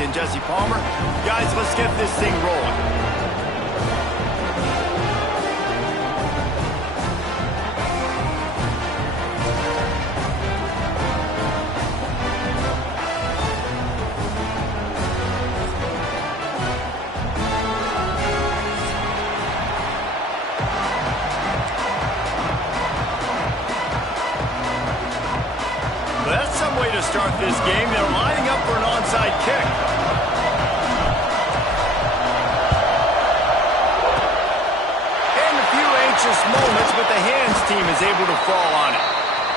and Jesse Palmer. Guys, let's get this thing rolling. To start this game, they're lining up for an onside kick. And a few anxious moments, but the hands team is able to fall on it.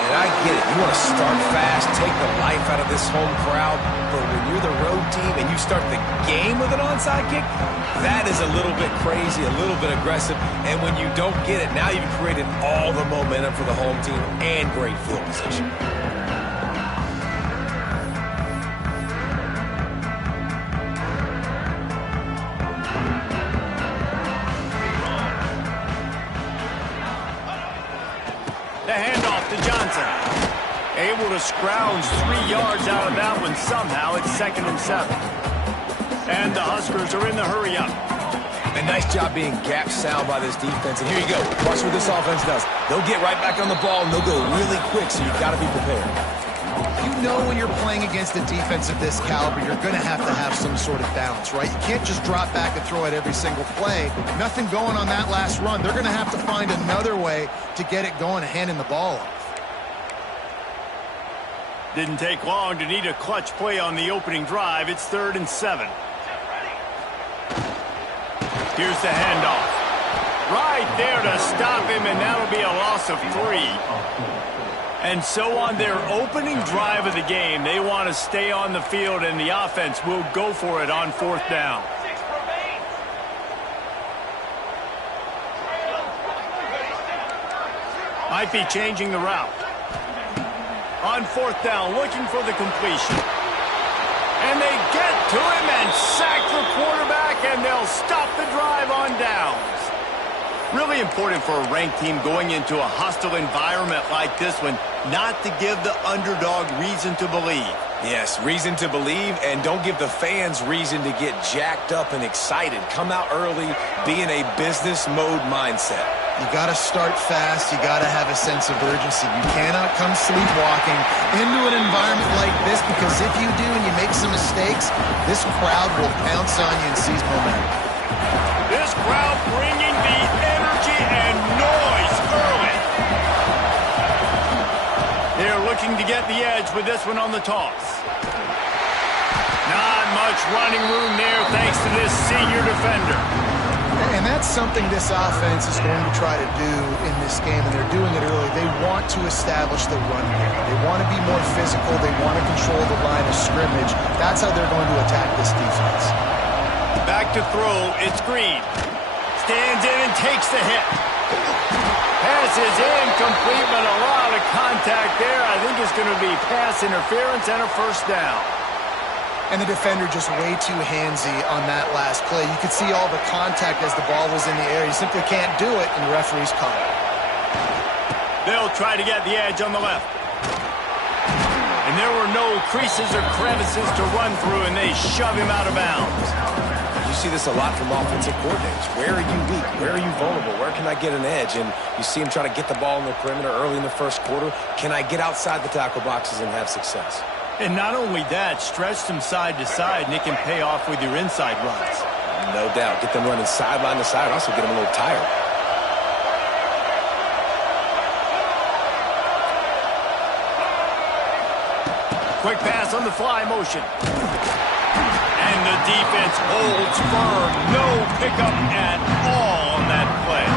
And I get it. You want to start fast, take the life out of this home crowd, but when you're the road team and you start the game with an onside kick, that is a little bit crazy, a little bit aggressive, and when you don't get it, now you've created all the momentum for the home team and great field position. The handoff to Johnson. Able to scrounge 3 yards out of that one somehow. It's 2nd and 7. And the Huskers are in the hurry-up. A nice job being gap sound by this defense. And here you go. Watch what this offense does. They'll get right back on the ball, and they'll go really quick, so you've got to be prepared. You know when you're playing against a defense of this caliber, you're going to have some sort of balance, right? You can't just drop back and throw it every single play. Nothing going on that last run. They're going to have to find another way to get it going and handing the ball off. Didn't take long to need a clutch play on the opening drive. It's 3rd and 7. Here's the handoff. Right there to stop him, and that'll be a loss of 3. And so on their opening drive of the game, they want to stay on the field, and the offense will go for it on 4th down. Might be changing the route. On 4th down, looking for the completion. And they get to him and sack the quarterback, and they'll stop the drive on downs. Really important for a ranked team going into a hostile environment like this one, not to give the underdog reason to believe. Yes, reason to believe, and don't give the fans reason to get jacked up and excited. Come out early, be in a business mode mindset. You got to start fast. You got to have a sense of urgency. You cannot come sleepwalking into an environment like this, because if you do and you make some mistakes, this crowd will pounce on you and seize momentum. This crowd bringing the energy and noise early. They're looking to get the edge with this one on the toss. Not much running room there thanks to this senior defender. And that's something this offense is going to try to do in this game, and they're doing it early. They want to establish the run game. They want to be more physical. They want to control the line of scrimmage. That's how they're going to attack this defense. Back to throw, it's Green. Stands in and takes the hit. Pass is incomplete, but a lot of contact there. I think it's going to be pass interference and a 1st down. And the defender just way too handsy on that last play. You could see all the contact as the ball was in the air. He simply can't do it, and the referee's caught it. They'll try to get the edge on the left. And there were no creases or crevices to run through, and they shove him out of bounds. You see this a lot from offensive coordinators. Where are you weak? Where are you vulnerable? Where can I get an edge? And you see him trying to get the ball in the perimeter early in the 1st quarter. Can I get outside the tackle boxes and have success? And not only that, stretch them side to side, and it can pay off with your inside runs. No doubt. Get them running sideline to side. Also get them a little tired. Quick pass on the fly motion. And the defense holds firm. No pickup at all on that play.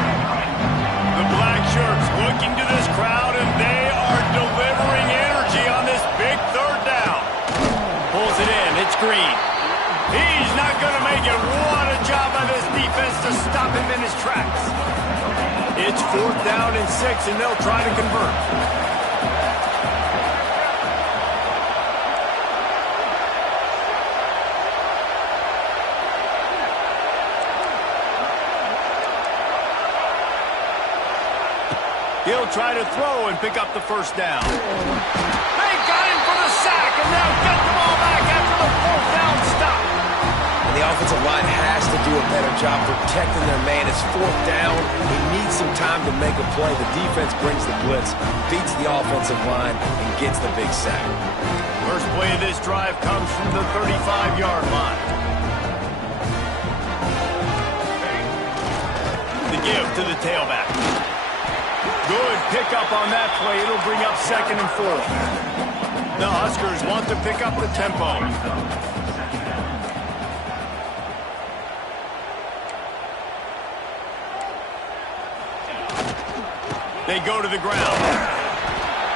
The black shirts looking to this crowd, and they are delivering energy on this big 3rd down. Pulls it in. It's Green. He's not going to make it. What a job by this defense to stop him in his tracks. It's 4th down and 6, and they'll try to convert. He'll try to throw and pick up the 1st down. They got him for the sack, and they'll get the ball back after the 4th down stop. offensive line has to do a better job protecting their man. It's fourth down. He needs some time to make a play. The defense brings the blitz, beats the offensive line, and gets the big sack. First play of this drive comes from the 35-yard line. The give to the tailback. Good pickup on that play. It'll bring up 2nd and 4. The Huskers want to pick up the tempo. They go to the ground.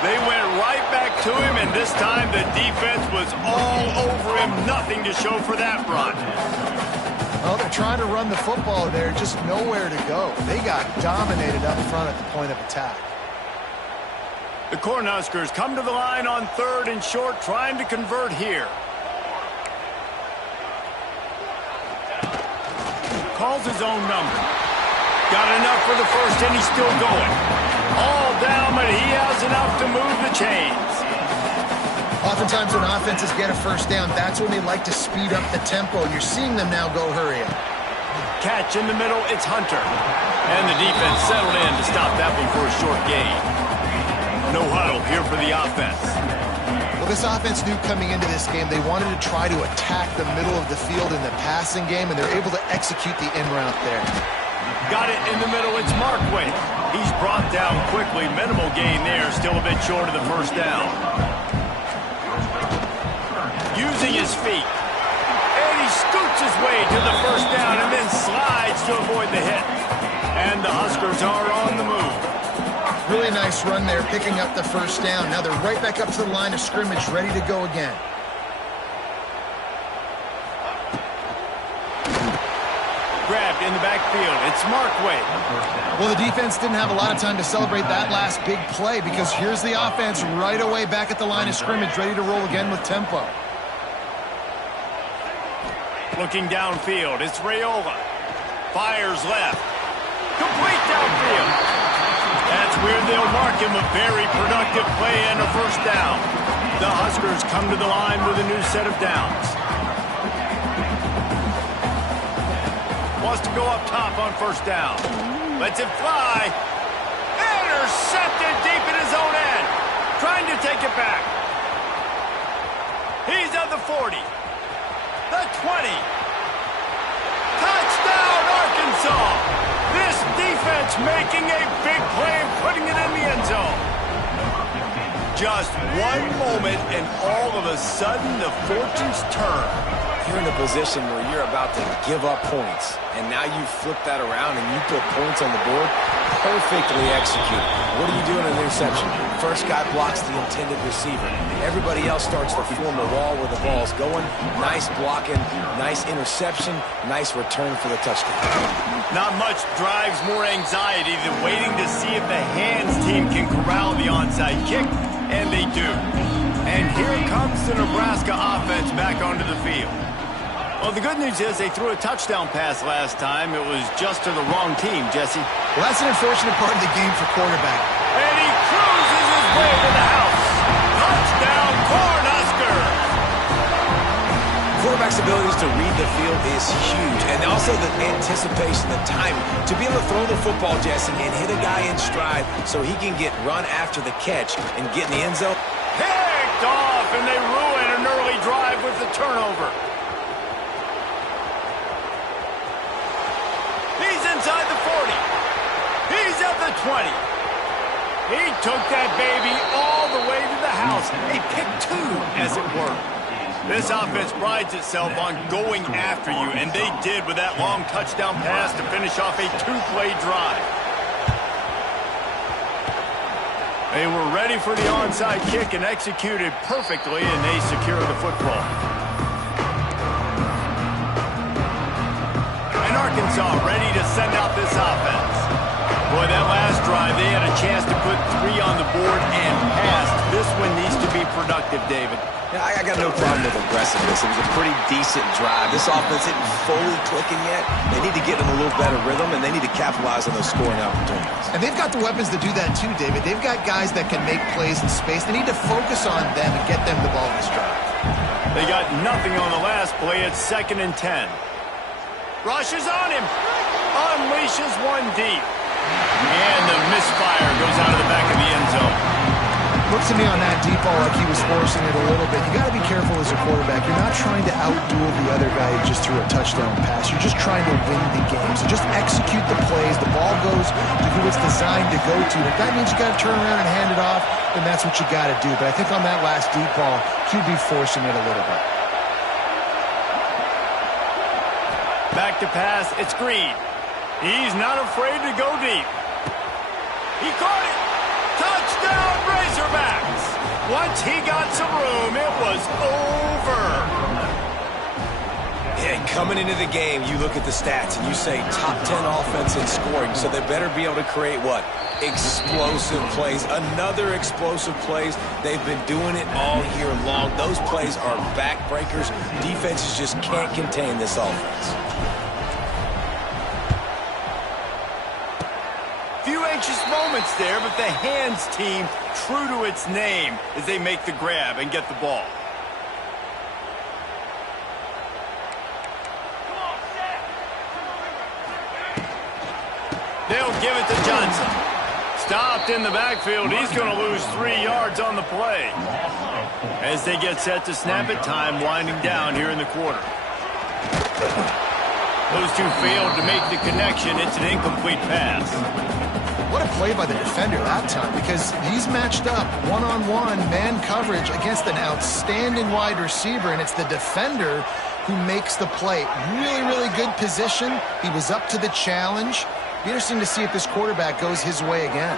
They went right back to him, and this time the defense was all over him. Nothing to show for that run. Well, they're trying to run the football there, just nowhere to go. They got dominated up front at the point of attack. The Cornhuskers come to the line on 3rd and short, trying to convert here. Calls his own number. Got enough for the first, and he's still going. All down, but he has enough to move the chains. Oftentimes when offenses get a first down, that's when they like to speed up the tempo, and you're seeing them now go hurry up. Catch in the middle, it's Hunter. And the defense settled in to stop that one for a short gain. No huddle here for the offense. Well, this offense knew coming into this game they wanted to try to attack the middle of the field in the passing game, and they're able to execute the in route there. Got it in the middle, it's Markway. He's brought down quickly. Minimal gain there, still a bit short of the first down. Using his feet. And he scoots his way to the first down and then slides to avoid the hit. And the Huskers are on the move. Really nice run there, picking up the first down. Now they're right back up to the line of scrimmage, ready to go again. Grabbed in the backfield. It's Markway. Well, the defense didn't have a lot of time to celebrate that last big play because here's the offense right away back at the line of scrimmage, ready to roll again with tempo. Looking downfield, it's Raiola. Fires left. Complete downfield. That's where they'll mark him. A very productive play and a first down. The Huskers come to the line with a new set of downs. Wants to go up top on first down. Lets it fly. Intercepted deep in his own end. Trying to take it back. He's at the 40. The 20. Touchdown, Arkansas. This defense making a big play and putting it in the end zone. Just one moment and all of a sudden the fortunes turn. You're in a position where you're about to give up points, and now you flip that around and you put points on the board. Perfectly executed. What do you do in an interception? First guy blocks the intended receiver. Everybody else starts to form a wall where the ball's going. Nice blocking, nice interception, nice return for the touchdown. Not much drives more anxiety than waiting to see if the hands team can corral the onside kick, and they do. And here comes the Nebraska offense back onto the field. Well, the good news is they threw a touchdown pass last time. It was just to the wrong team, Jesse. Well, that's an unfortunate part of the game for quarterback. And he cruises his way to the house. Touchdown, Cornhuskers! Quarterback's abilities to read the field is huge, and also the anticipation, the timing. To be able to throw the football, Jesse, and hit a guy in stride so he can get run after the catch and get in the end zone. Picked off, and they ruin an early drive with the turnover. He's inside the 40. He's at the 20. He took that baby all the way to the house. A pick two, as it were. This offense prides itself on going after you, and they did with that long touchdown pass to finish off a two-play drive. They were ready for the onside kick and executed perfectly, and they secure the football. And Arkansas ready to send out this offense. Boy, that last drive, they had a chance to put 3 on the board and passed. This one needs to be productive, David. Yeah, I got no problem with aggressiveness. It was a pretty decent drive. This offense isn't fully clicking yet. They need to get in a little better rhythm, and they need to capitalize on those scoring opportunities. And they've got the weapons to do that too, David. They've got guys that can make plays in space. They need to focus on them and get them the ball this drive. They got nothing on the last play. It's 2nd and 10. Rushes on him. Unleashes one deep. And the misfire goes out of the back of the end zone. Looks to me on that deep ball like he was forcing it a little bit. You got to be careful as a quarterback. You're not trying to outduel the other guy who just threw a touchdown pass. You're just trying to win the game. So just execute the plays. The ball goes to who it's designed to go to. If that means you got to turn around and hand it off, then that's what you got to do. But I think on that last deep ball, QB forcing it a little bit. Back to pass. It's Green. He's not afraid to go deep. He caught it. Touchdown, Razorbacks. Once he got some room, it was over. Yeah, coming into the game, you look at the stats and you say top 10 offense in scoring, so they better be able to create what? Explosive plays. Another explosive plays. They've been doing it all year long. Those plays are backbreakers. Defenses just can't contain this offense. Few anxious moments there, but the hands team true to its name as they make the grab and get the ball. They'll give it to Johnson. Stopped in the backfield. He's going to lose 3 yards on the play. As they get set to snap it, time winding down here in the quarter. Those two failed to make the connection. It's an incomplete pass. What a play by the defender that time, because he's matched up one-on-one man coverage against an outstanding wide receiver, and it's the defender who makes the play. Really, really good position. He was up to the challenge. Be interesting to see if this quarterback goes his way again.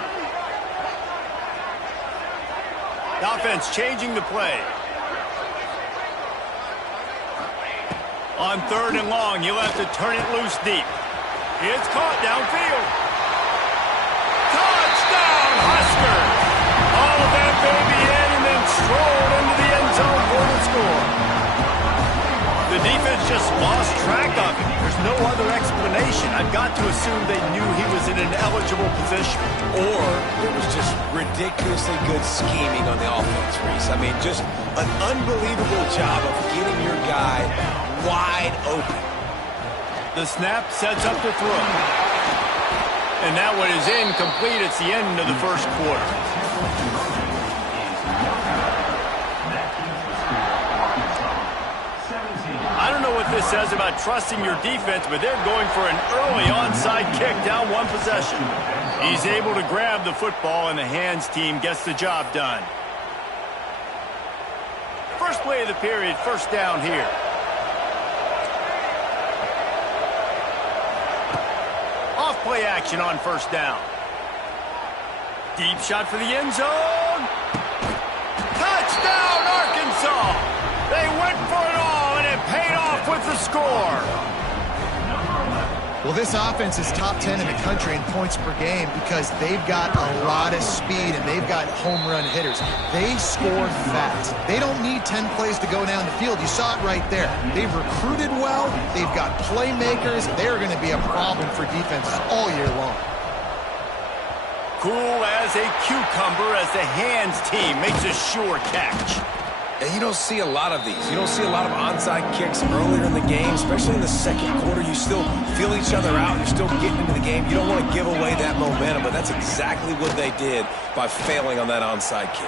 The offense changing the play. On 3rd and long, you'll have to turn it loose deep. It's caught downfield. Touchdown, Huskers! All of that baby in and then strolled into the end zone for the score. The defense just lost track of him. There's no other explanation. I've got to assume they knew he was in an eligible position. Or it was just ridiculously good scheming on the offense, Reese. I mean, just an unbelievable job of getting your guy wide open. The snap sets up the throw. And that one is incomplete. It's the end of the first quarter. I don't know what this says about trusting your defense, but they're going for an early onside kick down one possession. He's able to grab the football, and the hands team gets the job done. First play of the period, first down here. Off-play action on first down. Deep shot for the end zone. Touchdown, Arkansas! They went for it all, and it paid off with the score. Well, this offense is top 10 in the country in points per game because they've got a lot of speed and they've got home run hitters. They score fast. They don't need 10 plays to go down the field. You saw it right there. They've recruited well. They've got playmakers. They're going to be a problem for defenses all year long. Cool as a cucumber as the hands team makes a sure catch. And you don't see a lot of these. You don't see a lot of onside kicks earlier in the game, especially in the second quarter. You still feel each other out. You're still getting into the game. You don't want to give away that momentum, but that's exactly what they did by failing on that onside kick.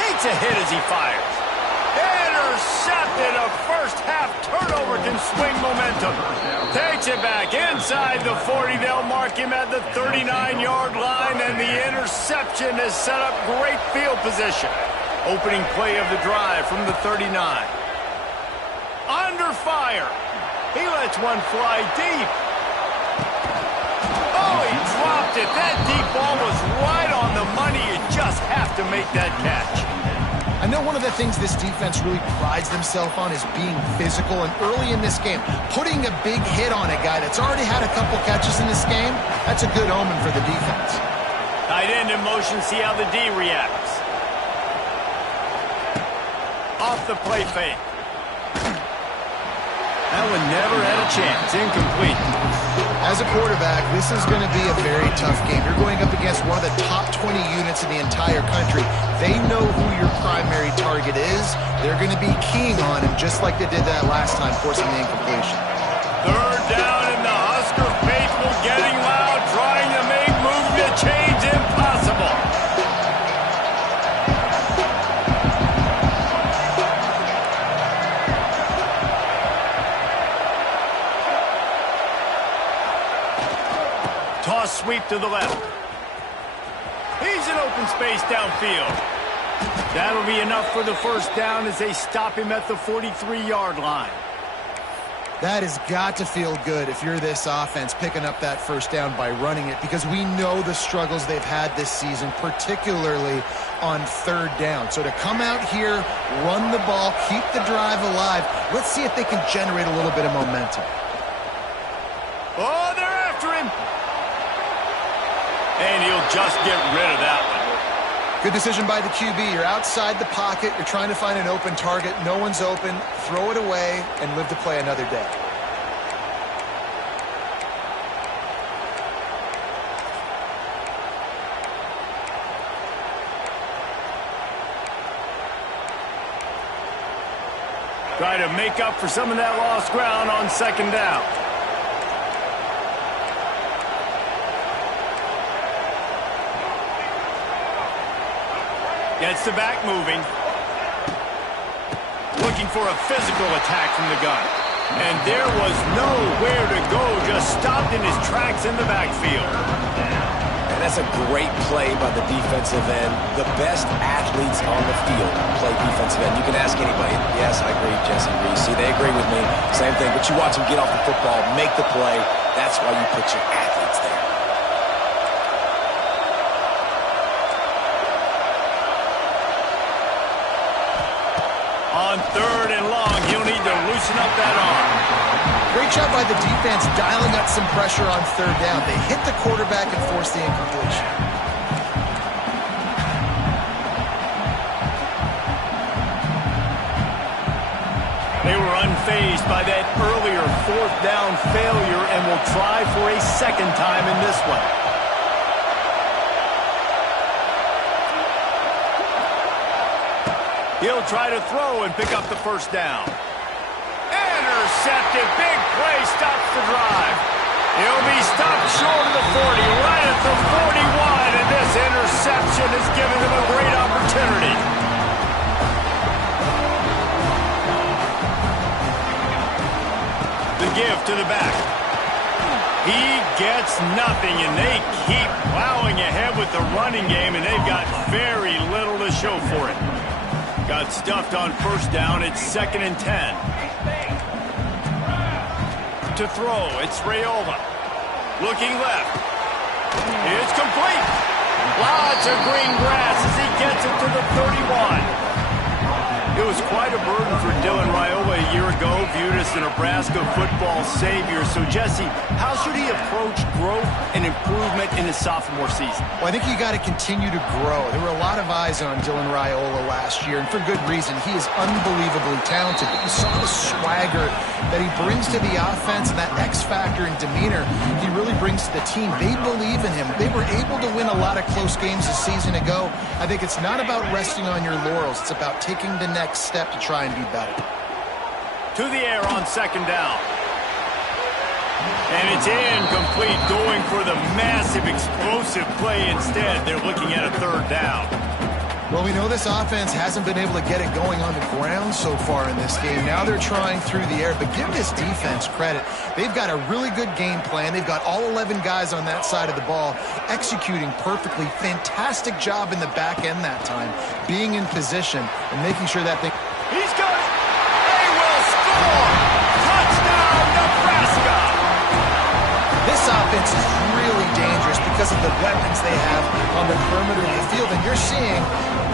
Takes a hit as he fires. Intercepted. A first-half turnover can swing momentum. Takes it back inside the 40. They'll mark him at the 39-yard line, and the interception has set up great field position. Opening play of the drive from the 39. Under fire. He lets one fly deep. Oh, he dropped it. That deep ball was right on the money. You just have to make that catch. I know one of the things this defense really prides themselves on is being physical, and early in this game, putting a big hit on a guy that's already had a couple catches in this game, that's a good omen for the defense. Tight end in motion, see how the D reacts. Off the play fake. That one never had a chance. Incomplete. As a quarterback, this is going to be a very tough game. You're going up against one of the top 20 units in the entire country. They know who your primary target is. They're going to be keying on him just like they did that last time, forcing the incompletion. Third down. sweep to the left. He's in open space downfield. That'll be enough for the first down as they stop him at the 43-yard line. That has got to feel good if you're this offense picking up that first down by running it, because we know the struggles they've had this season, particularly on third down. So to come out here, run the ball, keep the drive alive, let's see if they can generate a little bit of momentum. Oh, they're after him. And he'll just get rid of that one. Good decision by the QB. You're outside the pocket. You're trying to find an open target. No one's open. Throw it away and live to play another day. Try to make up for some of that lost ground on second down. Gets the back moving. Looking for a physical attack from the gun. And there was nowhere to go. Just stopped in his tracks in the backfield. And that's a great play by the defensive end. The best athletes on the field play defensive end. You can ask anybody. Yes, I agree, Jesse Reese. See, they agree with me. Same thing. But you watch them get off the football, make the play. That's why you put your athletes there. On third and long, he'll need to loosen up that arm. Great job by the defense dialing up some pressure on third down. They hit the quarterback and forced the incompletion. They were unfazed by that earlier fourth down failure and will try for a second time in this one. He'll try to throw and pick up the first down. Intercepted. Big play stops the drive. He'll be stopped short of the 40, right at the 41, and this interception has given them a great opportunity. The give to the back. He gets nothing, and they keep plowing ahead with the running game, and they've got very little to show for it. Got stuffed on first down. It's 2nd and 10. To throw, it's Raiola. Looking left. It's complete. Lots of green grass as he gets it to the 31. It was quite a burden for Dylan Raiola a year ago, viewed as the Nebraska football savior. So, Jesse, how should he approach growth and improvement in his sophomore season? Well, I think you got to continue to grow. There were a lot of eyes on Dylan Raiola last year, and for good reason. He is unbelievably talented. But you saw the swagger that he brings to the offense and that X factor and demeanor he really brings to the team. They believe in him. They were able to win a lot of close games a season ago. I think it's not about resting on your laurels. It's about taking the next step to try and be better. To the air on second down. And it's incomplete, going for the massive explosive play instead. They're looking at a third down. Well, we know this offense hasn't been able to get it going on the ground so far in this game. Now they're trying through the air, but give this defense credit. They've got a really good game plan. They've got all 11 guys on that side of the ball executing perfectly. Fantastic job in the back end that time, being in position and making sure that they... He's got it! They will score! Touchdown, Nebraska! This offense is really dangerous because of the weapons they have on the perimeter of the field. And you're seeing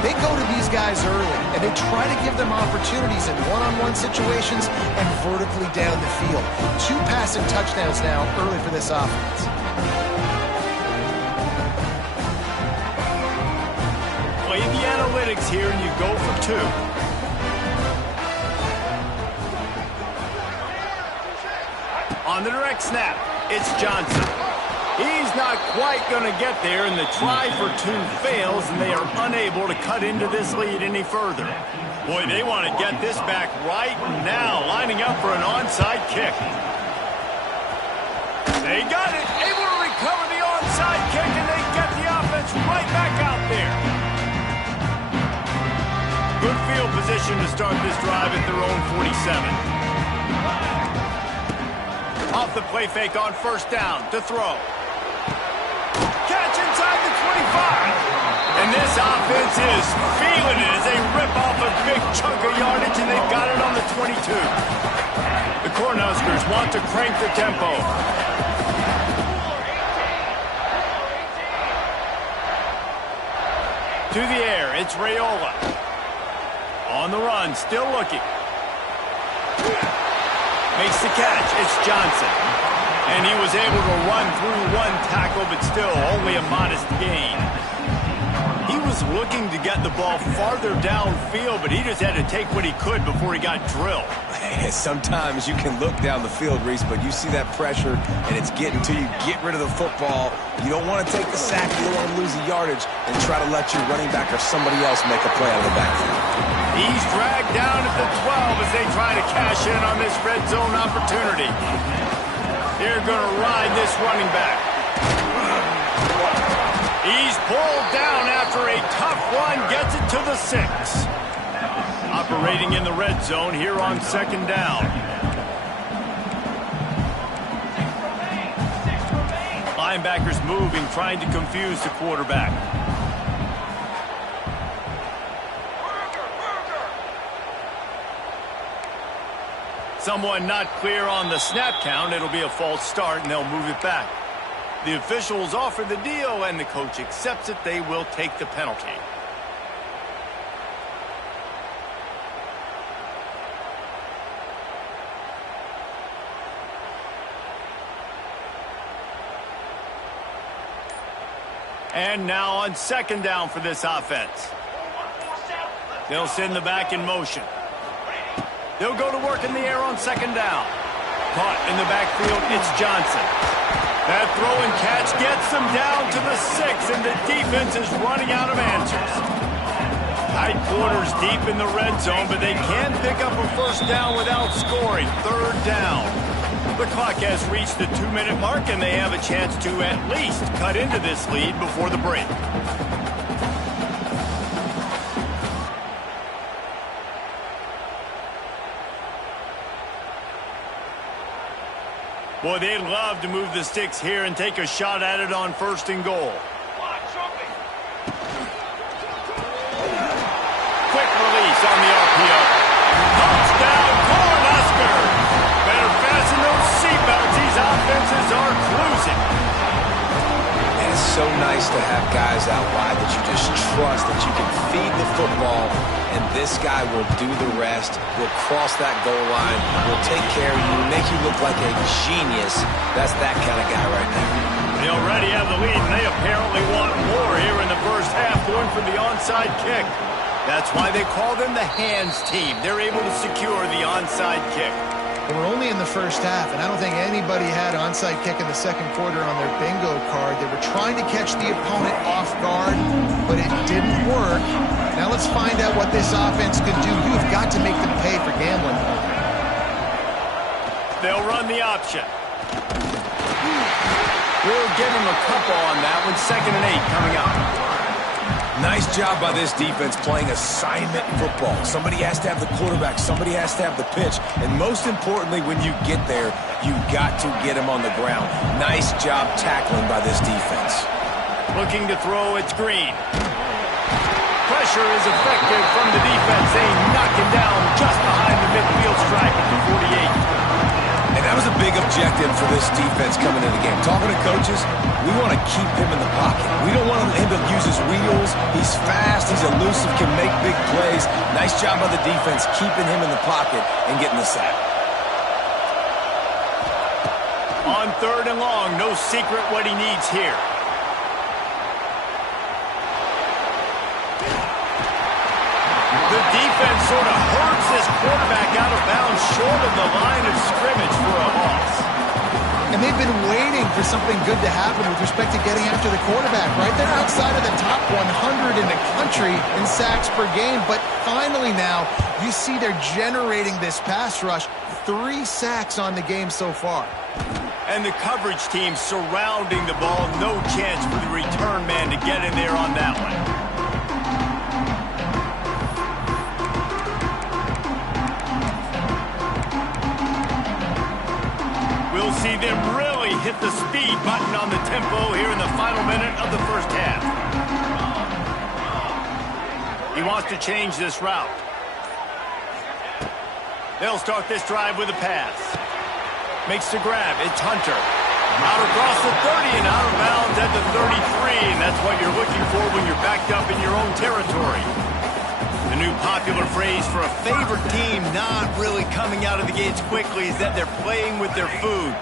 they go to these guys early, and they try to give them opportunities in one-on-one situations and vertically down the field. 2 passing touchdowns now early for this offense. Play the analytics here, and you go for 2. On the direct snap, it's Johnson. He's not quite going to get there, and the try for 2 fails, and they are unable to cut into this lead any further. Boy, they want to get this back right now, lining up for an onside kick. They got it, able to recover the onside kick, and they get the offense right back out there. Good field position to start this drive at their own 47. Off the play fake on first down to throw. this offense is feeling it as they rip off a big chunk of yardage, and they've got it on the 22. The Cornhuskers want to crank the tempo. To the air, it's Raiola. On the run, still looking. Makes the catch, it's Johnson. And he was able to run through one tackle, but still only a modest gain. He was looking to get the ball farther downfield, but he just had to take what he could before he got drilled. Sometimes you can look down the field, Reese, but you see that pressure, and it's getting to you. Get rid of the football. You don't want to take the sack. You don't want to lose the yardage, and try to let your running back or somebody else make a play out of the backfield. He's dragged down at the 12 as they try to cash in on this red zone opportunity. They're going to ride this running back. He's pulled down after a tough run, gets it to the 6. Operating in the red zone here on 2nd down. Linebackers moving, trying to confuse the quarterback. Someone not clear on the snap count. It'll be a false start, and they'll move it back. The officials offer the deal, and the coach accepts it. They will take the penalty. And now on 2nd down for this offense. They'll send the back in motion. They'll go to work in the air on 2nd down. Caught in the backfield, it's Johnson. That throw and catch gets them down to the 6, and the defense is running out of answers. Tight quarters deep in the red zone, but they can pick up a 1st down without scoring. 3rd down. The clock has reached the 2-minute mark, and they have a chance to at least cut into this lead before the break. Boy, they'd love to move the sticks here and take a shot at it on 1st and goal. Quick release on the RPO. Touchdown, Cornhuskers! Better fasten those seatbelts. These offenses are cruising. And it's so nice to have guys out wide that you just trust that you can feed the football, and this guy will do the rest. Will cross that goal line, will take care of you, make you look like a genius. That's that kind of guy right now. They already have the lead, and they apparently want more here in the 1st half, going for the onside kick. That's why they call them the hands team. They're able to secure the onside kick. But we're only in the 1st half, and I don't think anybody had onside kick in the 2nd quarter on their bingo card. They were trying to catch the opponent off guard, but it didn't work. Now let's find out what this offense can do. You've got to make them pay for gambling. They'll run the option. We'll give him a couple on that one. 2nd and 8 coming up. Nice job by this defense playing assignment football. Somebody has to have the quarterback. Somebody has to have the pitch. And most importantly, when you get there, you got to get him on the ground. Nice job tackling by this defense. Looking to throw, it's Green. Pressure is effective from the defense. They knock him down just behind the midfield stripe at the 48. And that was a big objective for this defense coming into the game. Talking to coaches, we want to keep him in the pocket. We don't want him to use his wheels. He's fast, he's elusive, can make big plays. Nice job by the defense keeping him in the pocket and getting the sack. On 3rd and long, no secret what he needs here. The defense sort of hurts this quarterback out of bounds short of the line of scrimmage for a loss. And they've been waiting for something good to happen with respect to getting after the quarterback, right? They're outside of the top 100 in the country in sacks per game, but finally now you see they're generating this pass rush. 3 sacks on the game so far. And the coverage team surrounding the ball. No chance for the return man to get in there on that one. We'll see them really hit the speed button on the tempo here in the final minute of the 1st half. He wants to change this route. They'll start this drive with a pass. Makes the grab. It's Hunter. Out across the 30 and out of bounds at the 33. And that's what you're looking for when you're backed up in your own territory. The new popular phrase for a favorite team not really coming out of the gates quickly is that they're playing with their food.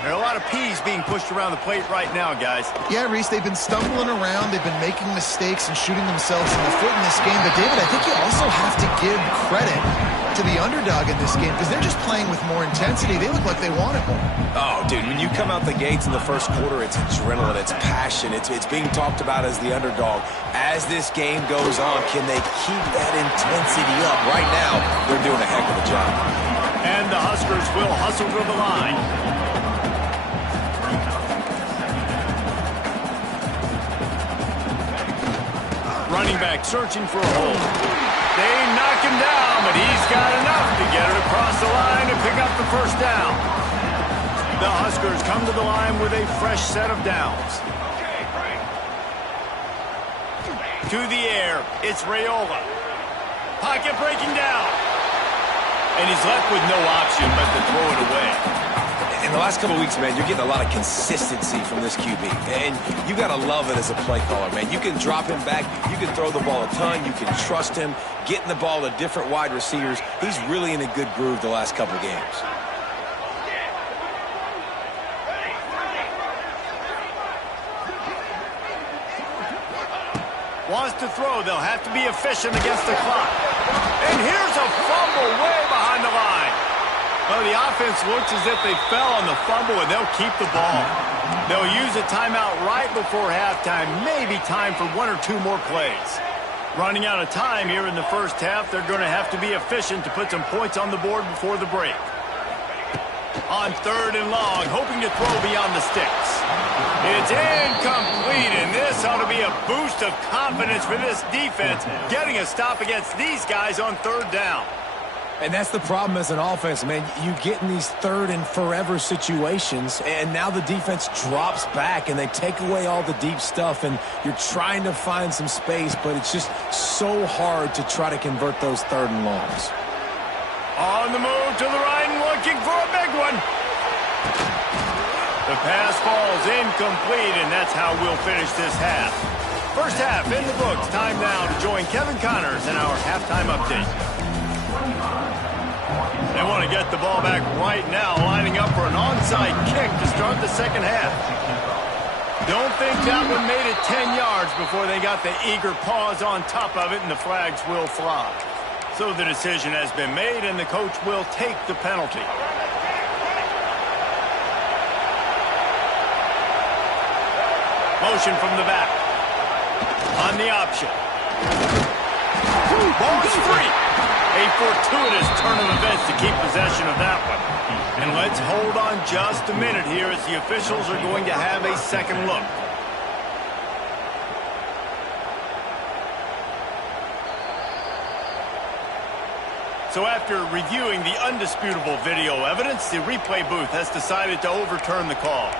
There are a lot of peas being pushed around the plate right now, guys. Yeah, Reese, they've been stumbling around. They've been making mistakes and shooting themselves in the foot in this game. But, David, I think you also have to give credit to the underdog in this game because they're just playing with more intensity. They look like they want it more. Oh, dude, when you come out the gates in the first quarter, it's adrenaline, it's passion, it's being talked about as the underdog. As this game goes on, can they keep that intensity up? Right now, they're doing a heck of a job. And the Huskers will hustle to the line. Running back searching for a hole. They knock him down, but he's got enough to get it across the line and pick up the first down. The Huskers come to the line with a fresh set of downs. To the air, it's Raiola. Pocket breaking down. And he's left with no option but to throw it away. In the last couple of weeks, man, you're getting a lot of consistency from this QB. And you got to love it as a play caller, man. You can drop him back. You can throw the ball a ton. You can trust him. Getting the ball to different wide receivers. He's really in a good groove the last couple of games. Wants to throw. They'll have to be efficient against the clock. And here's a fumble way behind the line. Well, the offense looks as if they fell on the fumble, and they'll keep the ball. They'll use a timeout right before halftime, maybe time for one or two more plays. Running out of time here in the first half, they're going to have to be efficient to put some points on the board before the break. On third and long, hoping to throw beyond the sticks. It's incomplete, and this ought to be a boost of confidence for this defense, getting a stop against these guys on third down. And that's the problem as an offense, man. You get in these third and forever situations, and now the defense drops back, and they take away all the deep stuff, and you're trying to find some space, but it's just so hard to try to convert those third and longs. On the move to the right and looking for a big one. The pass falls incomplete, and that's how we'll finish this half. First half in the books. Time now to join Kevin Connors in our halftime update. They want to get the ball back right now, lining up for an onside kick to start the second half. Don't think that one made it 10 yards before they got the eager paws on top of it, and the flags will fly. So the decision has been made, and the coach will take the penalty. Motion from the back. On the option. Ball's free. A fortuitous turn of events to keep possession of that one. And let's hold on just a minute here as the officials are going to have a second look. So after reviewing the undisputable video evidence, the replay booth has decided to overturn the call.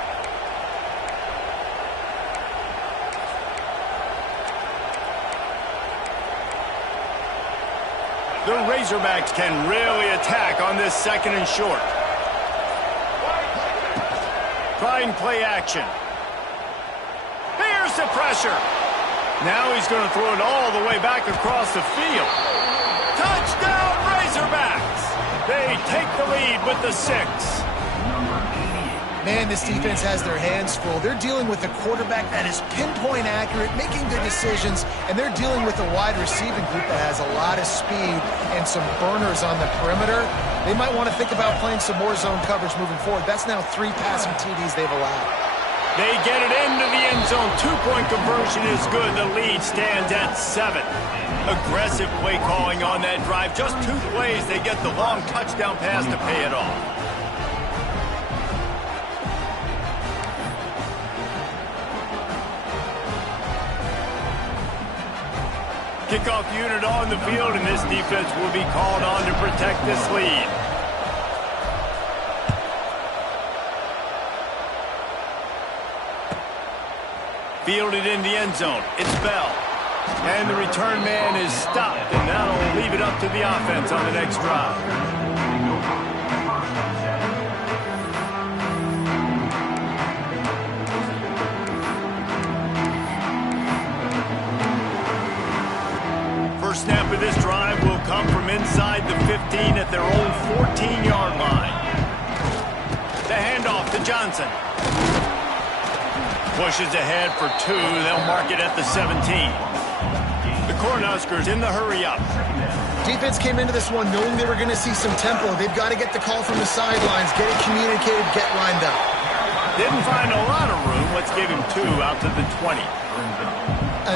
The Razorbacks can really attack on this second and short. Try and play action. Here's the pressure. Now he's going to throw it all the way back across the field. Touchdown, Razorbacks! They take the lead with the 6. Man, this defense has their hands full. They're dealing with a quarterback that is pinpoint accurate, making good decisions, and they're dealing with a wide receiving group that has a lot of speed and some burners on the perimeter. They might want to think about playing some more zone coverage moving forward. That's now 3 passing TDs they've allowed. They get it into the end zone. 2-point conversion is good. The lead stands at 7. Aggressive play calling on that drive. Just 2 plays, they get the long touchdown pass to pay it off. Kickoff unit on the field, and this defense will be called on to protect this lead. Fielded in the end zone. It's Bell. And the return man is stopped, and that'll leave it up to the offense on the next drive. First snap of this drive will come from inside the 15 at their own 14-yard line. The handoff to Johnson. Pushes ahead for 2. They'll mark it at the 17. The Cornhuskers in the hurry-up. Defense came into this one knowing they were going to see some tempo. They've got to get the call from the sidelines, get it communicated, get lined up. Didn't find a lot of room. Let's give him 2 out to the 20.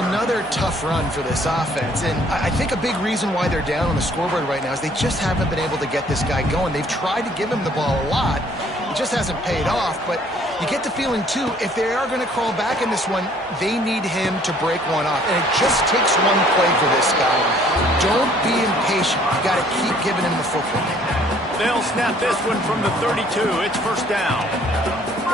Another tough run for this offense, and I think a big reason why they're down on the scoreboard right now is they just haven't been able to get this guy going. They've tried to give him the ball a lot. It just hasn't paid off, but you get the feeling, too, if they are going to crawl back in this one, they need him to break one off, and it just takes one play for this guy. Don't be impatient. You got to keep giving him the football. They'll snap this one from the 32. It's first down.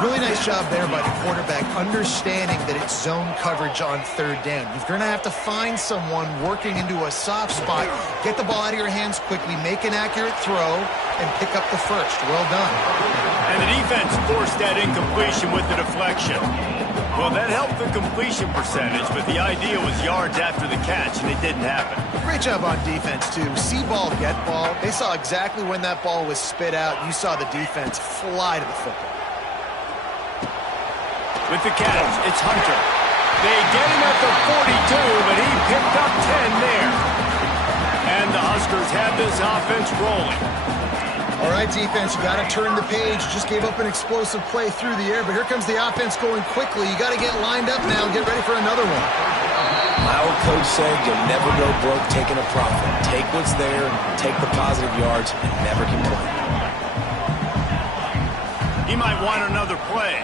Really nice job there by the quarterback, understanding that it's zone coverage on third down. You're going to have to find someone working into a soft spot, get the ball out of your hands quickly, make an accurate throw, and pick up the first. Well done. And the defense forced that incompletion with the deflection. Well, that helped the completion percentage, but the idea was yards after the catch, and it didn't happen. Great job on defense, too. See ball, get ball. They saw exactly when that ball was spit out. You saw the defense fly to the football. With the catch, it's Hunter. They get him at the 42, but he picked up 10 there. And the Huskers have this offense rolling. All right, defense, you got to turn the page. Just gave up an explosive play through the air, but here comes the offense going quickly. You got to get lined up now and get ready for another one. My old coach said you'll never go broke taking a profit. Take what's there, take the positive yards, and never complain. He might want another play.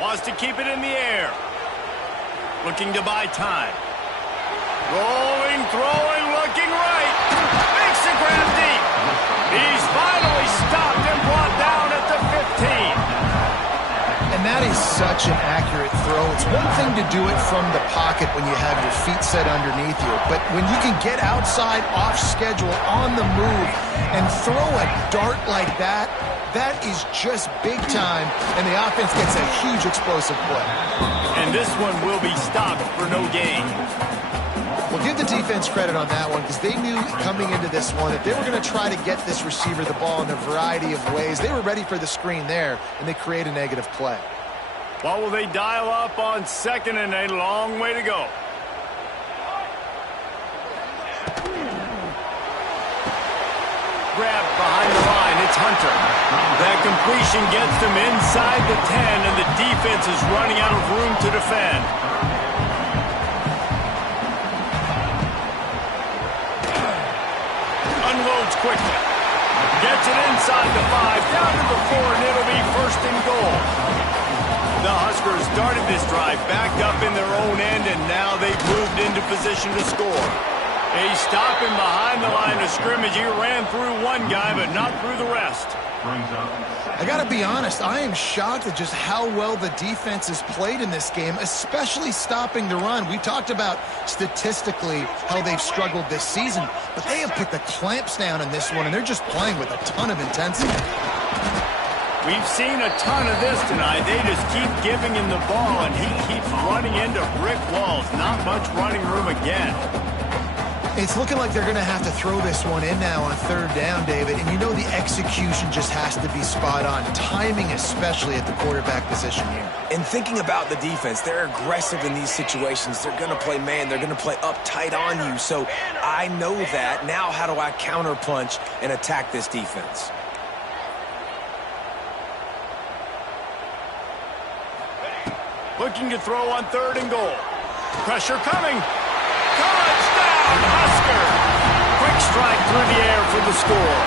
Wants to keep it in the air. Looking to buy time. Rolling, throwing, looking right. Makes the grab deep. He's finally stopped and brought down at the 15. And that is such an accurate throw. It's one thing to do it from the pocket when you have your feet set underneath you, but when you can get outside, off schedule, on the move, and throw a dart like that, that is just big time, and the offense gets a huge explosive play. And this one will be stopped for no gain. Well, give the defense credit on that one because they knew coming into this one that they were going to try to get this receiver the ball in a variety of ways. They were ready for the screen there, and they create a negative play. What will they dial up on second and a long way to go? Grab behind the line. It's Hunter. That completion gets them inside the 10, and the defense is running out of room to defend. Unloads quickly. Gets it inside the 5, down to the 4, and it'll be first and goal. The Huskers started this drive backed up in their own end, and now they've moved into position to score. He's stopping behind the line of scrimmage. He ran through one guy, but not through the rest. I got to be honest, I am shocked at just how well the defense has played in this game, especially stopping the run. We talked about statistically how they've struggled this season, but they have put the clamps down in this one, and they're just playing with a ton of intensity. We've seen a ton of this tonight. They just keep giving him the ball, and he keeps running into brick walls. Not much running room again. It's looking like they're going to have to throw this one in now on third down, David. And you know the execution just has to be spot on. Timing, especially at the quarterback position here. And thinking about the defense, they're aggressive in these situations. They're going to play man. They're going to play up tight on you. So I know that. Now how do I counterpunch and attack this defense? Looking to throw on third and goal. Pressure coming. Touchdown, Husker! Quick strike through the air for the score.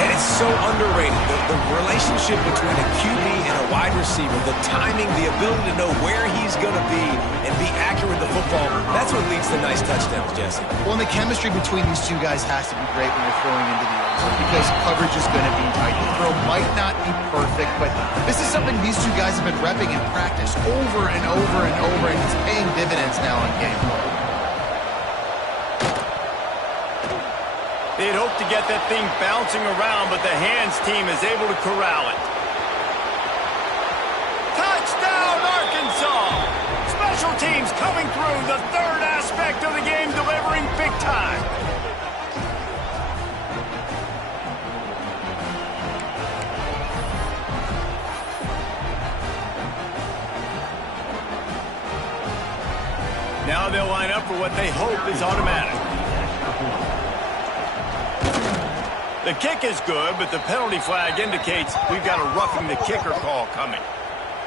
And it's so underrated. The relationship between a QB and a wide receiver, the timing, the ability to know where he's going to be and be accurate with the football, that's what leads to nice touchdowns, Jesse. Well, and the chemistry between these two guys has to be great when you're throwing into the end zone because coverage is going to be tight. The throw might not be perfect, but this is something these two guys have been repping in practice over and over and over, and it's paying dividends now in game. They'd hope to get that thing bouncing around, but the hands team is able to corral it. Touchdown, Arkansas! Special teams coming through, the third aspect of the game, delivering big time. Now they'll line up for what they hope is automatic. The kick is good, but the penalty flag indicates we've got a roughing the kicker call coming.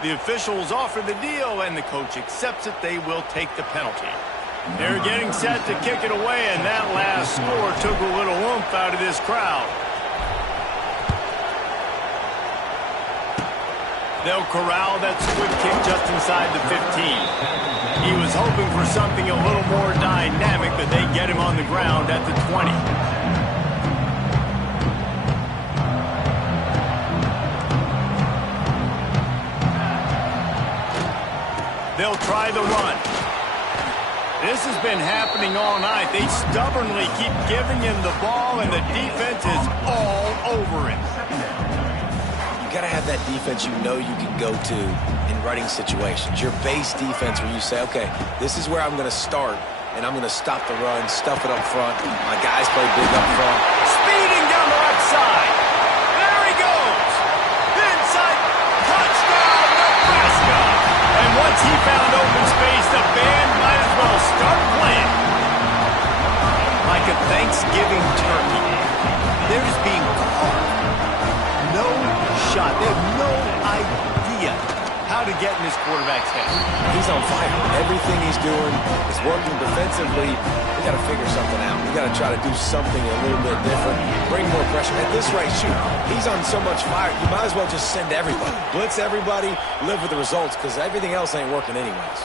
The officials offer the deal, and the coach accepts it. They will take the penalty. They're getting set to kick it away, and that last score took a little oomph out of this crowd. They'll corral that squib kick just inside the 15. He was hoping for something a little more dynamic, but they get him on the ground at the 20. They'll try the run. This has been happening all night. They stubbornly keep giving him the ball, and the defense is all over him. You got to have that defense you know you can go to in running situations. Your base defense where you say, okay, this is where I'm going to start, and I'm going to stop the run, stuff it up front. My guys play big up front. Speeding down the left side. There he goes. Inside. Touchdown, Nebraska. And once he found open space, the band might as well start playing. Like a Thanksgiving turkey. They're just being caught. No shot. They have no idea how to get in this quarterback's head. He's on fire. Everything he's doing is working defensively. We got to figure something out. We got to try to do something a little bit different. Bring more pressure. At this rate, shoot, he's on so much fire. You might as well just send everybody. Blitz everybody, live with the results, because everything else ain't working anyways.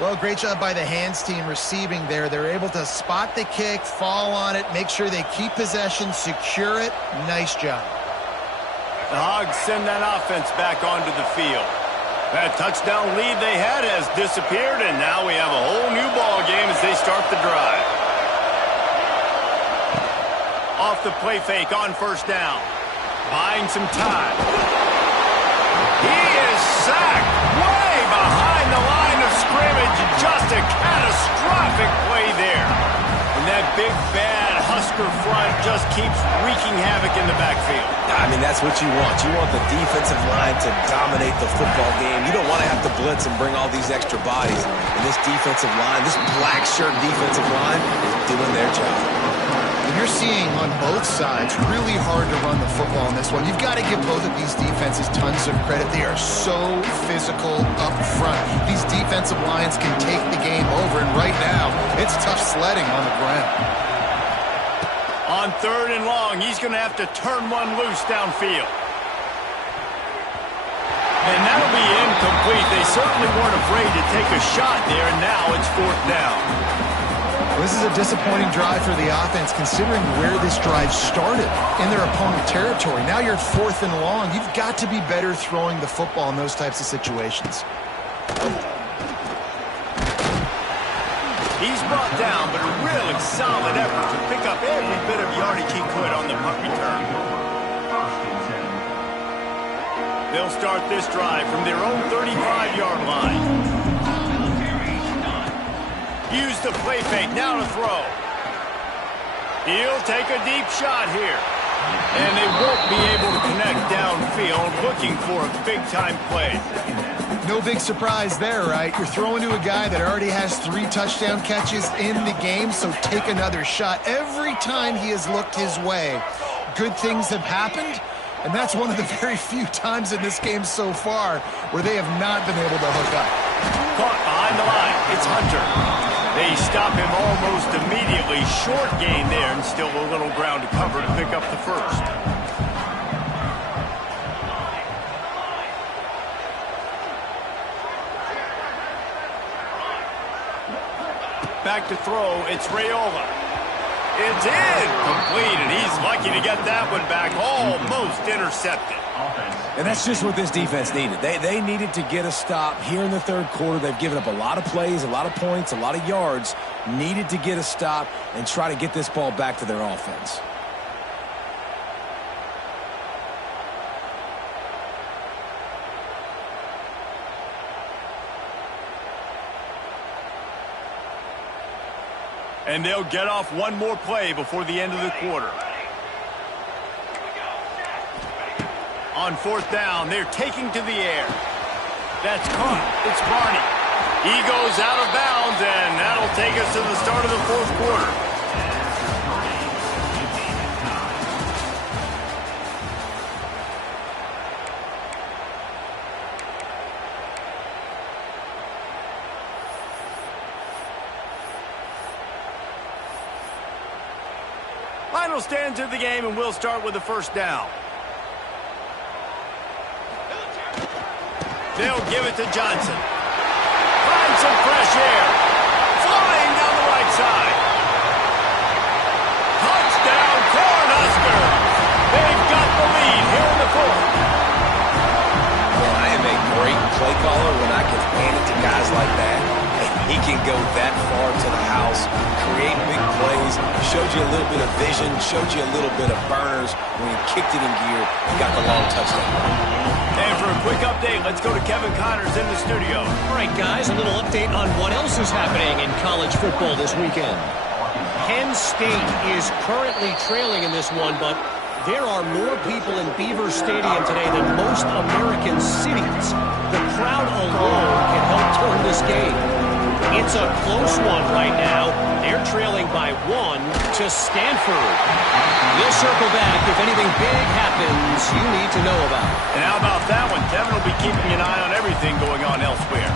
Well, great job by the hands team receiving there. They're able to spot the kick, fall on it, make sure they keep possession, secure it. Nice job. The Hogs send that offense back onto the field. That touchdown lead they had has disappeared, and now we have a whole new ball game as they start the drive. Off the play fake on first down. Buying some time. He is sacked way behind the line of scrimmage. Just a catastrophic play there. And that big, bad Husker front just keeps wreaking havoc in the backfield. I mean, that's what you want. You want the defensive line to dominate the football game. You don't want to have to blitz and bring all these extra bodies. And this defensive line, this black shirt defensive line is doing their job. And you're seeing on both sides really hard to run the football in this one. You've got to give both of these defenses tons of credit. They are so physical up front. These defensive lines can take the game over, and right now, it's tough sledding on the ground. On third and long, he's going to have to turn one loose downfield. And that'll be incomplete. They certainly weren't afraid to take a shot there, and now it's fourth down. This is a disappointing drive for the offense, considering where this drive started, in their opponent territory. Now you're at fourth and long. You've got to be better throwing the football in those types of situations. He's brought down, but a really solid effort to pick up every bit of yardage he could on the punt return. They'll start this drive from their own 35-yard line. Use the play fake, now to throw. He'll take a deep shot here. And they won't be able to connect downfield, looking for a big-time play. No big surprise there, right? You're throwing to a guy that already has 3 touchdown catches in the game, so take another shot. Every time he has looked his way, good things have happened, and that's one of the very few times in this game so far where they have not been able to hook up. Caught behind the line. It's Hunter. They stop him almost immediately. Short gain there, and still a little ground to cover to pick up the first. back to throw. It's Raiola. It's incomplete, and he's lucky to get that one back. Almost intercepted. And that's just what this defense needed. They needed to get a stop here in the third quarter. They've given up a lot of plays, a lot of points, a lot of yards. Needed to get a stop and try to get this ball back to their offense. And they'll get off one more play before the end of the quarter. On fourth down, they're taking to the air. That's caught. It's Barney. He goes out of bounds, and that'll take us to the start of the fourth quarter. Final stands of the game, and we'll start with the first down. They'll give it to Johnson. Find some fresh air. Flying down the right side. Touchdown, Cornhuskers. They've got the lead here in the fourth. Well, I am a great play caller when I can hand it to guys like that. He can go that far to the house, create big plays, showed you a little bit of vision, showed you a little bit of burners. When he kicked it in gear, he got the long touchdown. And for a quick update, let's go to Kevin Connors in the studio. All right, guys, a little update on what else is happening in college football this weekend. Penn State is currently trailing in this one, but there are more people in Beaver Stadium today than most American cities. The crowd alone can help turn this game. It's a close one right now. They're trailing by 1 to Stanford. We'll circle back if anything big happens you need to know about. And how about that one? Kevin will be keeping an eye on everything going on elsewhere.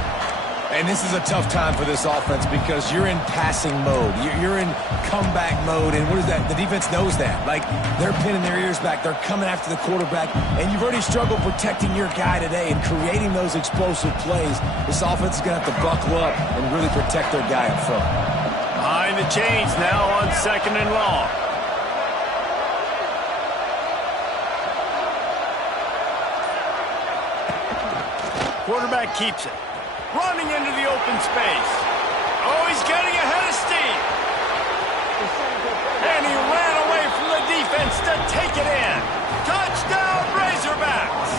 And this is a tough time for this offense because you're in passing mode. You're in comeback mode. And what is that? The defense knows that. Like, they're pinning their ears back. They're coming after the quarterback. And you've already struggled protecting your guy today and creating those explosive plays. This offense is going to have to buckle up and really protect their guy up front. Behind the chains now on 2nd and long. Quarterback keeps it. Running into the open space. Oh, he's getting ahead of steam. And he ran away from the defense to take it in. Touchdown, Razorbacks.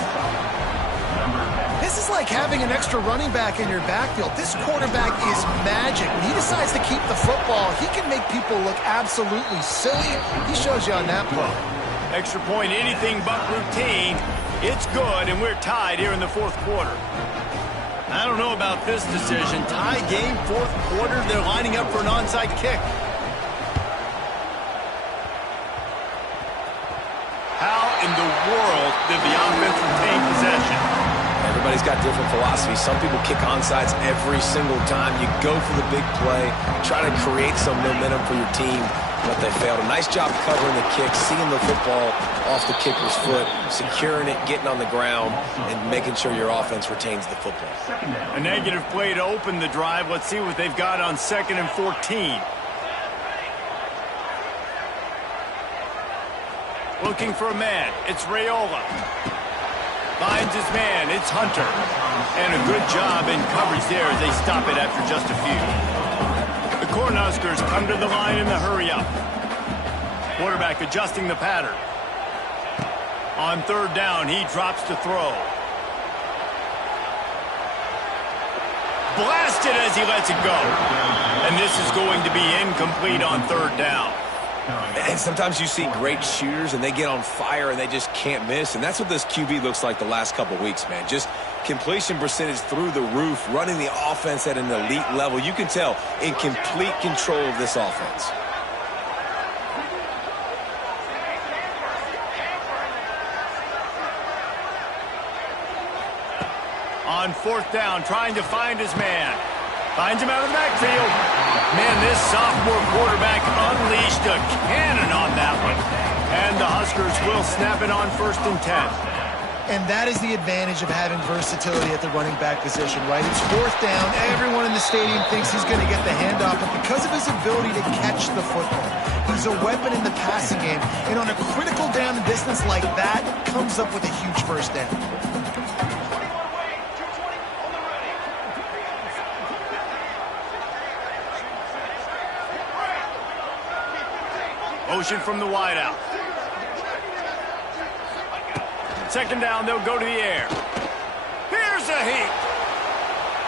This is like having an extra running back in your backfield. This quarterback is magic. When he decides to keep the football, he can make people look absolutely silly. He shows you on that play. Extra point, anything but routine. It's good, and we're tied here in the fourth quarter. I don't know about this decision. Tie game, fourth quarter. They're lining up for an onside kick. How in the world did the offense retain possession? Everybody's got different philosophies. Some people kick onside every single time. You go for the big play, try to create some momentum for your team, but they failed. A nice job covering the kick, seeing the football off the kicker's foot, securing it, getting on the ground, and making sure your offense retains the football. A negative play to open the drive. Let's see what they've got on 2nd and 14. Looking for a man. It's Raiola. Finds his man. It's Hunter. And a good job in coverage there as they stop it after just a few. The Cornhuskers come to the line in the hurry-up. Quarterback adjusting the pattern. On 3rd down, he drops to throw. Blasted as he lets it go. And this is going to be incomplete on 3rd down. And sometimes you see great shooters, and they get on fire, and they just can't miss. And that's what this QB looks like the last couple weeks, man. Just completion percentage through the roof, running the offense at an elite level. You can tell in complete control of this offense. On 4th down, trying to find his man. Finds him out of the backfield. Man, this sophomore quarterback unleashed a cannon on that one. And the Huskers will snap it on 1st and 10. And that is the advantage of having versatility at the running back position, right? It's fourth down. Everyone in the stadium thinks he's going to get the handoff, but because of his ability to catch the football, he's a weapon in the passing game. And on a critical down and distance like that, comes up with a huge first down. Motion from the wideout. Second down, they'll go to the air. Here's a heat.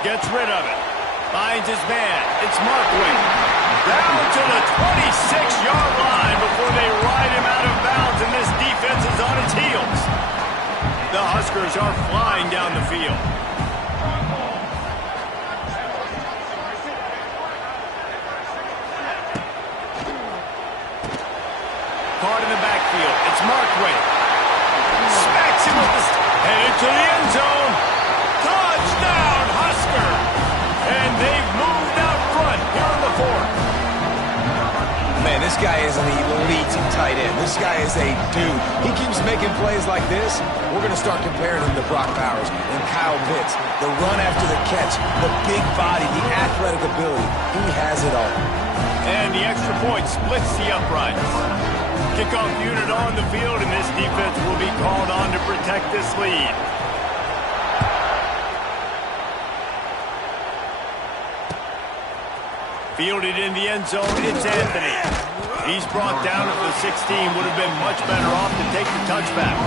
Gets rid of it. Finds his man. It's Markway. Down to the 26-yard line before they ride him out of bounds, and this defense is on its heels. The Huskers are flying down the field. Caught in the backfield. It's Markway. Smacks him with the... Headed to the end zone. Touchdown, Husker! And they've moved out front here in the fourth. Man, this guy is an elite tight end. This guy is a dude. He keeps making plays like this. We're going to start comparing him to Brock Bowers and Kyle Pitts. The run after the catch, the big body, the athletic ability. He has it all. And the extra point splits the uprights. Kickoff unit on the field, and this defense will be called on to protect this lead. Fielded in the end zone, it's Anthony. He's brought down at the 16, would have been much better off to take the touchback.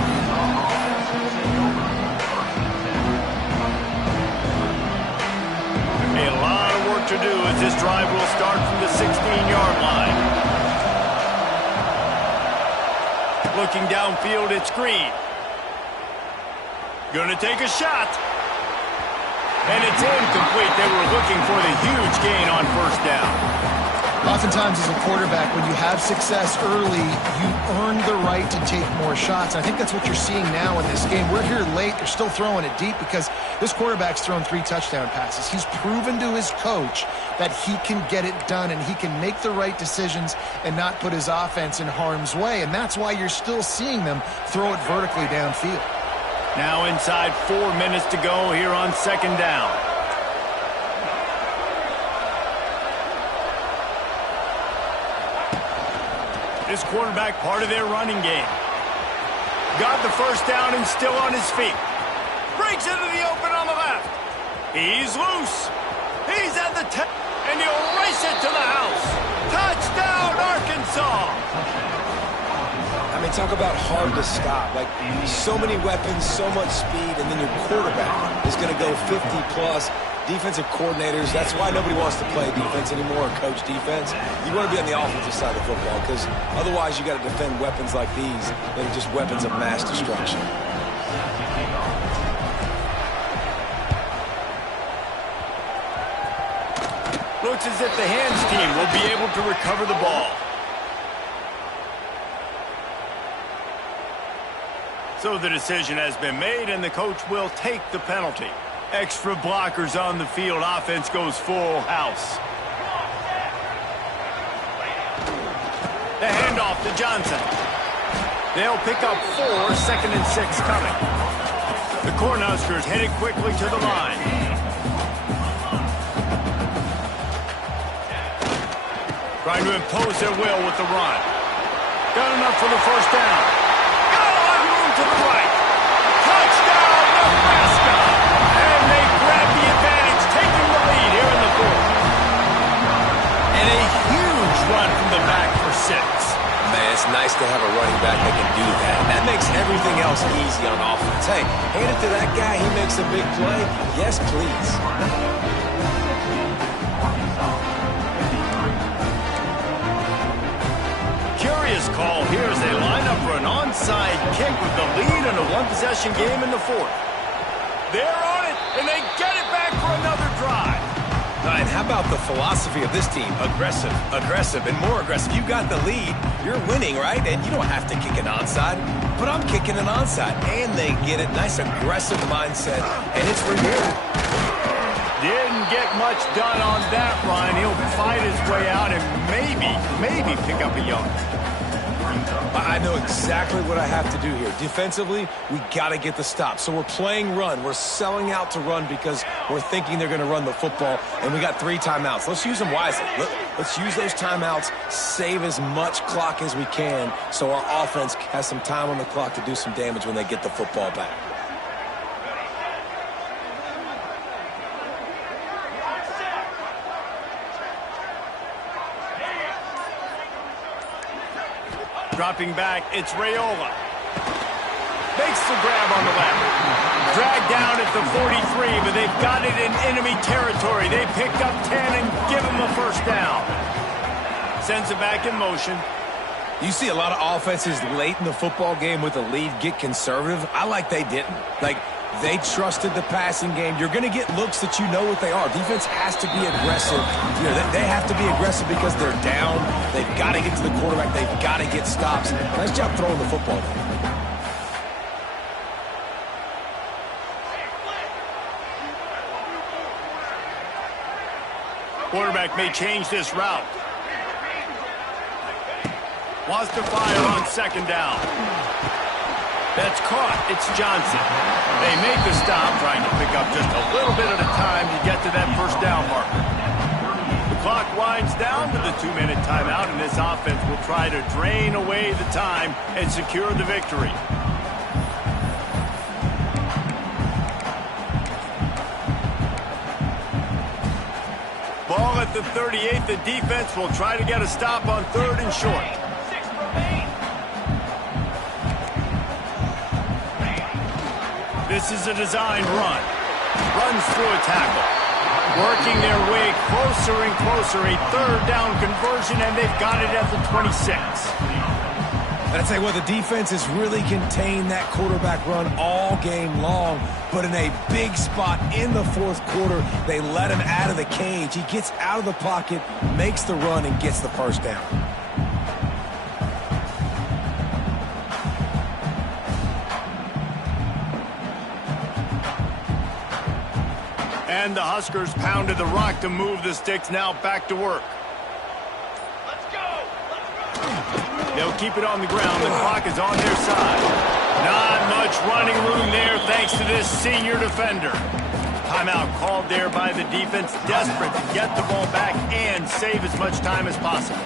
A lot of work to do as this drive will start from the 16-yard line. Looking downfield, it's Green. Gonna take a shot. And it's incomplete. They were looking for the huge gain on first down. Oftentimes as a quarterback, when you have success early, you earn the right to take more shots. I think that's what you're seeing now in this game. We're here late. They're still throwing it deep because this quarterback's thrown 3 touchdown passes. He's proven to his coach that he can get it done and he can make the right decisions and not put his offense in harm's way. And that's why you're still seeing them throw it vertically downfield. Now inside 4 minutes to go here on second down. This quarterback part of their running game. Got the first down and still on his feet. Breaks into the open on the left. He's loose. He's at the 10, and he'll race it to the house. Touchdown, Arkansas. I mean, talk about hard to stop. Like, so many weapons, so much speed, and then your quarterback is going to go 50-plus. Defensive coordinators, that's why nobody wants to play defense anymore or coach defense. You want to be on the offensive side of football because otherwise you got to defend weapons like these that are just weapons of mass destruction. Looks as if the hands team will be able to recover the ball. So the decision has been made, and the coach will take the penalty. Extra blockers on the field. Offense goes full house. The handoff to Johnson. They'll pick up 4, 2nd and 6 coming. The Cornhuskers headed quickly to the line. Trying to impose their will with the run. Got enough for the first down. Got a lot of room to the right. Touchdown, Nebraska! And they grab the advantage, taking the lead here in the fourth. And a huge run from the back for 6. Man, it's nice to have a running back that can do that. That makes everything else easy on offense. Hey, hand it to that guy. He makes a big play. Yes, please. Curious call here as they line up for an onside kick with the lead in a one-possession game in the fourth. They're on it, and they get it back for another drive. And how about the philosophy of this team? Aggressive, aggressive, and more aggressive. You got the lead. You're winning, right? And you don't have to kick an onside. But I'm kicking an onside. And they get it. Nice aggressive mindset. And it's rewarded. Didn't get much done on that run. He'll fight his way out and maybe pick up a yard. I know exactly what I have to do here. Defensively, we got to get the stop. So we're playing run. We're selling out to run because we're thinking they're going to run the football, and we got 3 timeouts. Let's use them wisely. Let's use those timeouts, save as much clock as we can so our offense has some time on the clock to do some damage when they get the football back. Dropping back, it's Raiola. Makes the grab on the left. Dragged down at the 43, but they've got it in enemy territory. They picked up 10 and give him a first down. Sends it back in motion. You see a lot of offenses late in the football game with a lead get conservative. I like they didn't. They trusted the passing game. You're going to get looks that you know what they are. Defense has to be aggressive. They have to be aggressive because they're down. They've got to get to the quarterback. They've got to get stops. Nice job throwing the football. Quarterback may change this route. Wants to fire on second down. That's caught. It's Johnson. They make the stop, trying to pick up just a little bit at a time to get to that first down marker. The clock winds down to the 2-minute timeout, and this offense will try to drain away the time and secure the victory. Ball at the 38. The defense will try to get a stop on 3rd and short. This is a designed run. Runs through a tackle. Working their way closer and closer. A 3rd down conversion, and they've got it at the 26. And I tell you what, the defense has really contained that quarterback run all game long. But in a big spot in the 4th quarter, they let him out of the cage. He gets out of the pocket, makes the run, and gets the first down. And the Huskers pounded the rock to move the sticks, now back to work. Let's go! They'll keep it on the ground. The clock is on their side. Not much running room there thanks to this senior defender. Timeout called there by the defense, desperate to get the ball back and save as much time as possible.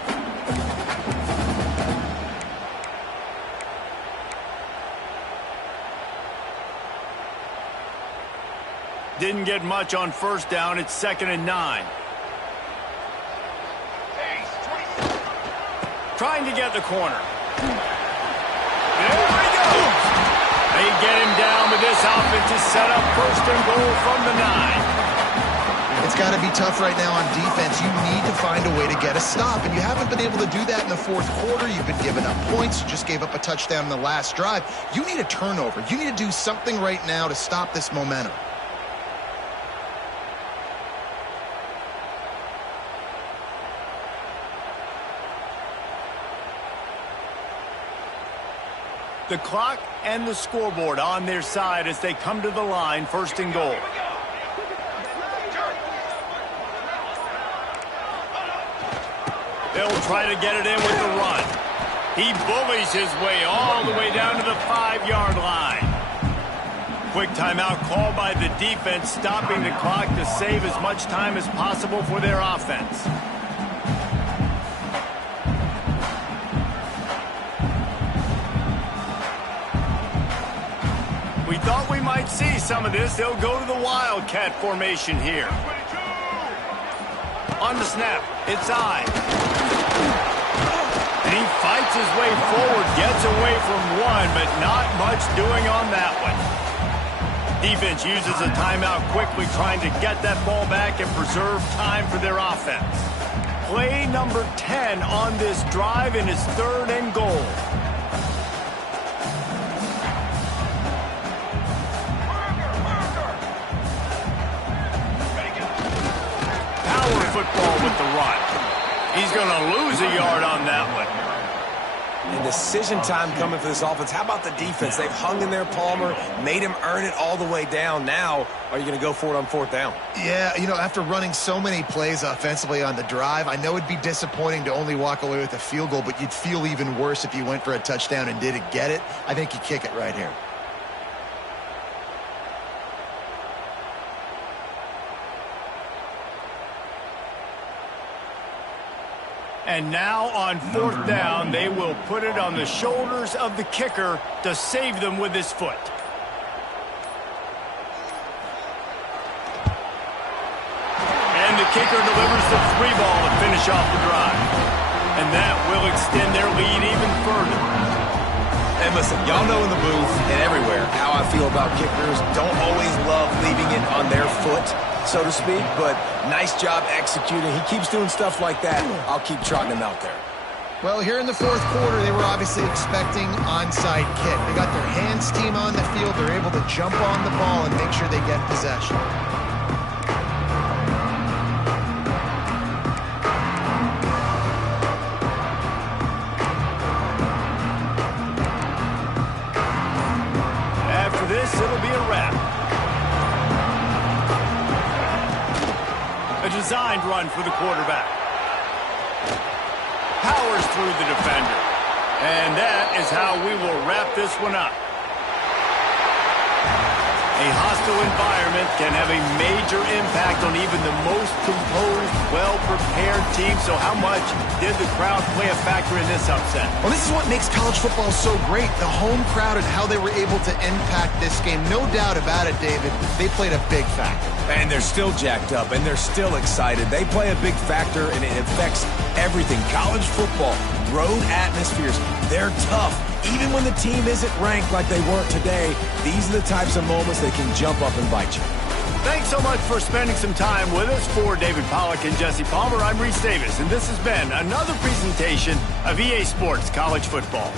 Didn't get much on first down. It's 2nd and 9. Trying to get the corner. There he goes. They get him down, but this offense is set up 1st and goal from the 9. It's got to be tough right now on defense. You need to find a way to get a stop, and you haven't been able to do that in the 4th quarter. You've been giving up points. You just gave up a touchdown in the last drive. You need a turnover. You need to do something right now to stop this momentum. The clock and the scoreboard on their side as they come to the line, 1st and goal. They'll try to get it in with the run. He bullies his way all the way down to the 5-yard line. Quick timeout called by the defense, stopping the clock to save as much time as possible for their offense. We thought we might see some of this. They'll go to the Wildcat formation here. On the snap, it's I. And he fights his way forward, gets away from one, but not much doing on that one. Defense uses a timeout quickly, trying to get that ball back and preserve time for their offense. Play number 10 on this drive, and it's 3rd and goal. Football with the run. He's going to lose a yard on that one. And decision time coming for this offense. How about the defense? They've hung in their Palmer, made him earn it all the way down. Now, are you going to go for it on fourth down? Yeah, you know, after running so many plays offensively on the drive, I know it'd be disappointing to only walk away with a field goal, but you'd feel even worse if you went for a touchdown and didn't get it. I think you kick it right here. And now on fourth down, they will put it on the shoulders of the kicker to save them with his foot. And the kicker delivers the 3 ball to finish off the drive. And that will extend their lead even further. And listen, y'all know in the booth and everywhere how I feel about kickers. Don't always love leaving it on their foot, so to speak, but nice job executing. He keeps doing stuff like that. I'll keep trotting him out there. Well, here in the fourth quarter, they were obviously expecting onside kick. They got their hands team on the field. They're able to jump on the ball and make sure they get possession. After this, it'll be a wrap. A designed run for the quarterback. Powers through the defender. And that is how we will wrap this one up. A hostile environment can have a major impact on even the most composed, well-prepared team. So how much did the crowd play a factor in this upset? Well, this is what makes college football so great. The home crowd and how they were able to impact this game. No doubt about it, David. They played a big factor. And they're still jacked up, and they're still excited. They play a big factor, and it affects everything. College football, road atmospheres, they're tough. Even when the team isn't ranked like they weren't today, these are the types of moments that can jump up and bite you. Thanks so much for spending some time with us. For David Pollack and Jesse Palmer, I'm Reese Davis, and this has been another presentation of EA Sports College Football.